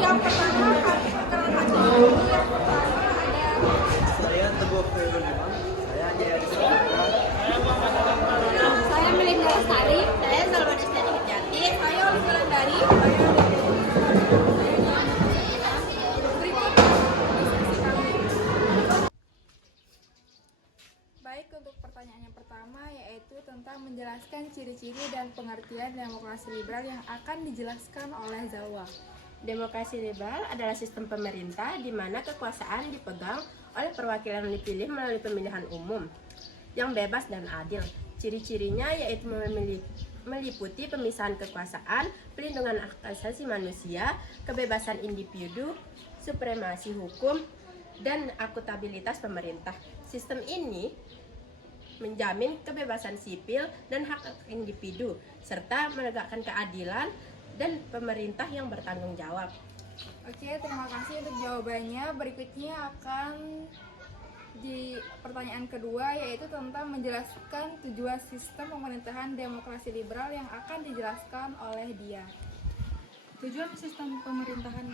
Yang pertama kami perkenalkan dulu. Yang pertama ada Saya Teguh Khairul Imam. Saya Jaya Disabilitas. saya Melinda Lestari, saya Salma Destani Kejati, saya Olivia Landari, berikut diskusi kami. Baik, untuk pertanyaan yang pertama yaitu tentang menjelaskan ciri-ciri dan pengertian demokrasi liberal yang akan dijelaskan oleh Zalwa. Demokrasi liberal adalah sistem pemerintah di mana kekuasaan dipegang oleh perwakilan yang dipilih melalui pemilihan umum yang bebas dan adil. Ciri-cirinya yaitu meliputi pemisahan kekuasaan, pelindungan hak asasi manusia, kebebasan individu, supremasi hukum, dan akuntabilitas pemerintah. Sistem ini menjamin kebebasan sipil dan hak individu, serta menegakkan keadilan dan pemerintah yang bertanggung jawab. Oke, terima kasih untuk jawabannya. Berikutnya akan di pertanyaan kedua yaitu tentang menjelaskan tujuan sistem pemerintahan demokrasi liberal yang akan dijelaskan oleh dia. Tujuan sistem pemerintahan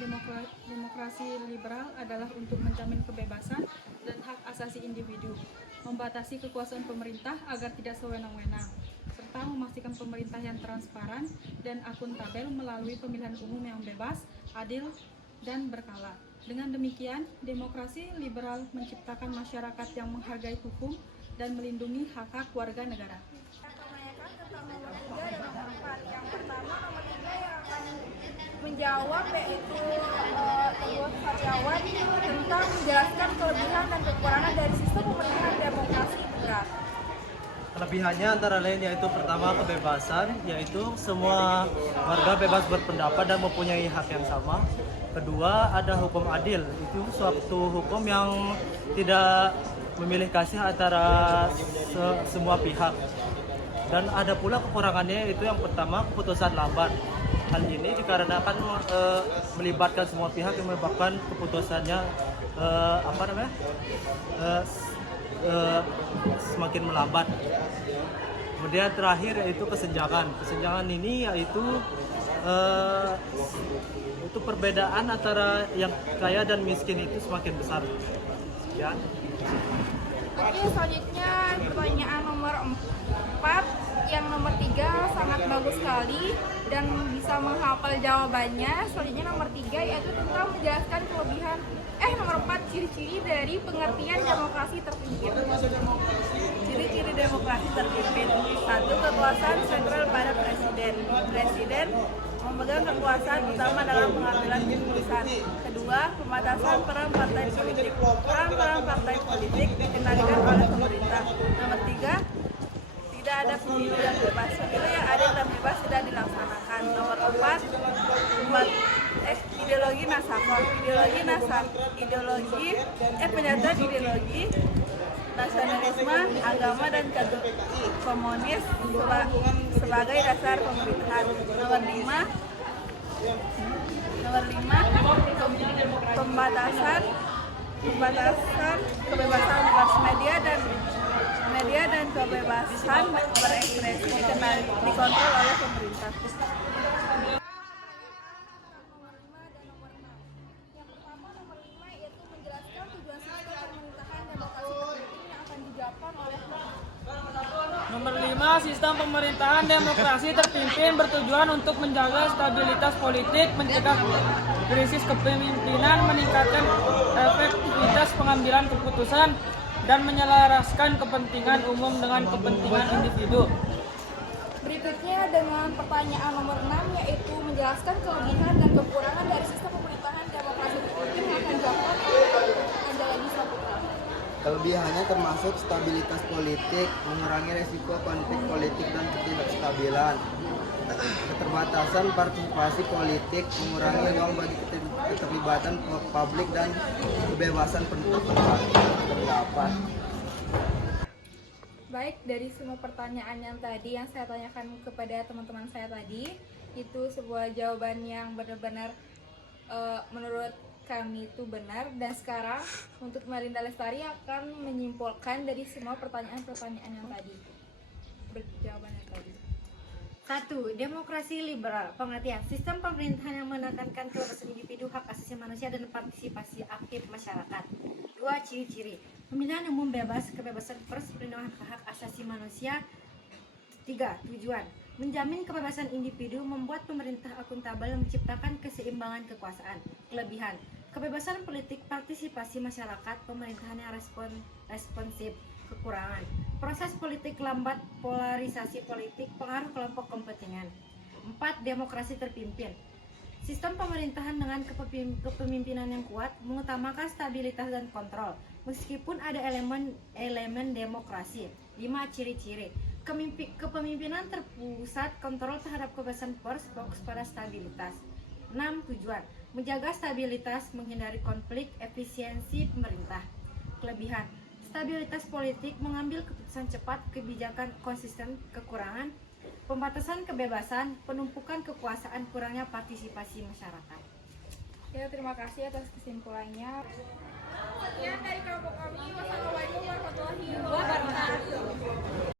demokrasi liberal adalah untuk menjamin kebebasan dan hak asasi individu, membatasi kekuasaan pemerintah agar tidak sewenang-wenang, serta memastikan pemerintah yang transparan dan akuntabel melalui pemilihan umum yang bebas, adil, dan berkala. Dengan demikian, demokrasi liberal menciptakan masyarakat yang menghargai hukum dan melindungi hak-hak warga negara. Pertanyakan tentang nomor 3 dan nomor 4. Yang pertama, nomor 3 yang akan menjawab yaitu Teguh Sariawan tentang menjelaskan kelebihan dan kekurangan dari sistem pemerintahan demokrasi liberal. Kelebihannya antara lain yaitu pertama kebebasan, yaitu semua warga bebas berpendapat dan mempunyai hak yang sama. Kedua ada hukum adil, itu suatu hukum yang tidak memilih kasih antara semua pihak. Dan ada pula kekurangannya, itu yang pertama keputusan lambat. Hal ini dikarenakan melibatkan semua pihak yang menyebabkan keputusannya semakin melambat. Kemudian terakhir yaitu kesenjangan. Kesenjangan ini yaitu itu perbedaan antara yang kaya dan miskin itu semakin besar. Sekian. Oke, selanjutnya pertanyaan nomor 4. Yang nomor 3 sangat bagus sekali dan bisa menghafal jawabannya. Selanjutnya nomor 3 yaitu tentang menjelaskan kelebihan nomor 4 ciri-ciri dari pengertian demokrasi terpimpin. Ciri-ciri demokrasi terpimpin. 1. Kekuasaan sentral pada presiden. Presiden memegang kekuasaan utama dalam pengambilan keputusan. Kedua, pembatasan peran partai politik. Peran partai politik dikendalikan oleh pemerintah. Nomor 3, tidak ada pemilu yang bebas. Pemilu yang adil dan bebas tidak dilaksanakan. Nomor 4, ideologi Nasakor. Penyataan ideologi nasionalisme, agama dan komunis sebagai dasar pemerintahan. Nomor 5, pembatasan kebebasan pers media dan kebebasan berekspresi dikontrol oleh pemerintah. Nomor 5 dan nomor 6. Yang pertama nomor 5 yaitu menjelaskan tujuan sistem pemerintahan demokrasi terpimpin yang akan dijawabkan oleh Nomor 5, sistem pemerintahan demokrasi terpimpin bertujuan untuk menjaga stabilitas politik, mencegah krisis kepemimpinan, meningkatkan efektivitas pengambilan keputusan, dan menyelaraskan kepentingan umum dengan kepentingan individu. Berikutnya dengan pertanyaan nomor 6 yaitu menjelaskan kelebihan dan kekurangan dari sistem pemerintahan demokrasi terpimpin yang akan dijawabkan oleh Anjayani Saputra. Kelebihannya termasuk stabilitas politik, mengurangi resiko konflik politik dan ketidakstabilan, keterbatasan partisipasi politik, mengurangi ruang bagi keterlibatan publik dan kebebasan pendapat. Baik, dari semua pertanyaan yang tadi yang saya tanyakan kepada teman-teman saya tadi, itu sebuah jawaban yang benar-benar menurut kami itu benar. Dan sekarang untuk Melinda Lestari akan menyimpulkan dari semua pertanyaan-pertanyaan yang tadi, jawaban yang tadi. 1. Demokrasi liberal. Pengertian: sistem pemerintahan yang menekankan kebebasan individu, hak asasi manusia, dan partisipasi aktif masyarakat. 2. Ciri-ciri: pemilihan umum bebas, kebebasan pers, perlindungan hak asasi manusia. 3. Tujuan: menjamin kebebasan individu, membuat pemerintah akuntabel, menciptakan keseimbangan kekuasaan. Kelebihan: kebebasan politik, partisipasi masyarakat, pemerintahan yang responsif. Kekurangan: proses politik lambat, polarisasi politik, pengaruh kelompok kepentingan. 4. Demokrasi terpimpin. Sistem pemerintahan dengan kepemimpinan yang kuat, mengutamakan stabilitas dan kontrol, meskipun ada elemen demokrasi. 5. Ciri-ciri: kepemimpinan terpusat, kontrol terhadap kebebasan pers, fokus pada stabilitas. 6. Tujuan: menjaga stabilitas, menghindari konflik, efisiensi pemerintah. Kelebihan: stabilitas politik, mengambil keputusan cepat, kebijakan konsisten. Kekurangan: pembatasan kebebasan, penumpukan kekuasaan, kurangnya partisipasi masyarakat. Ya, terima kasih atas kesimpulannya. Sekian dari kelompok kami. Wassalamualaikum warahmatullahi wabarakatuh.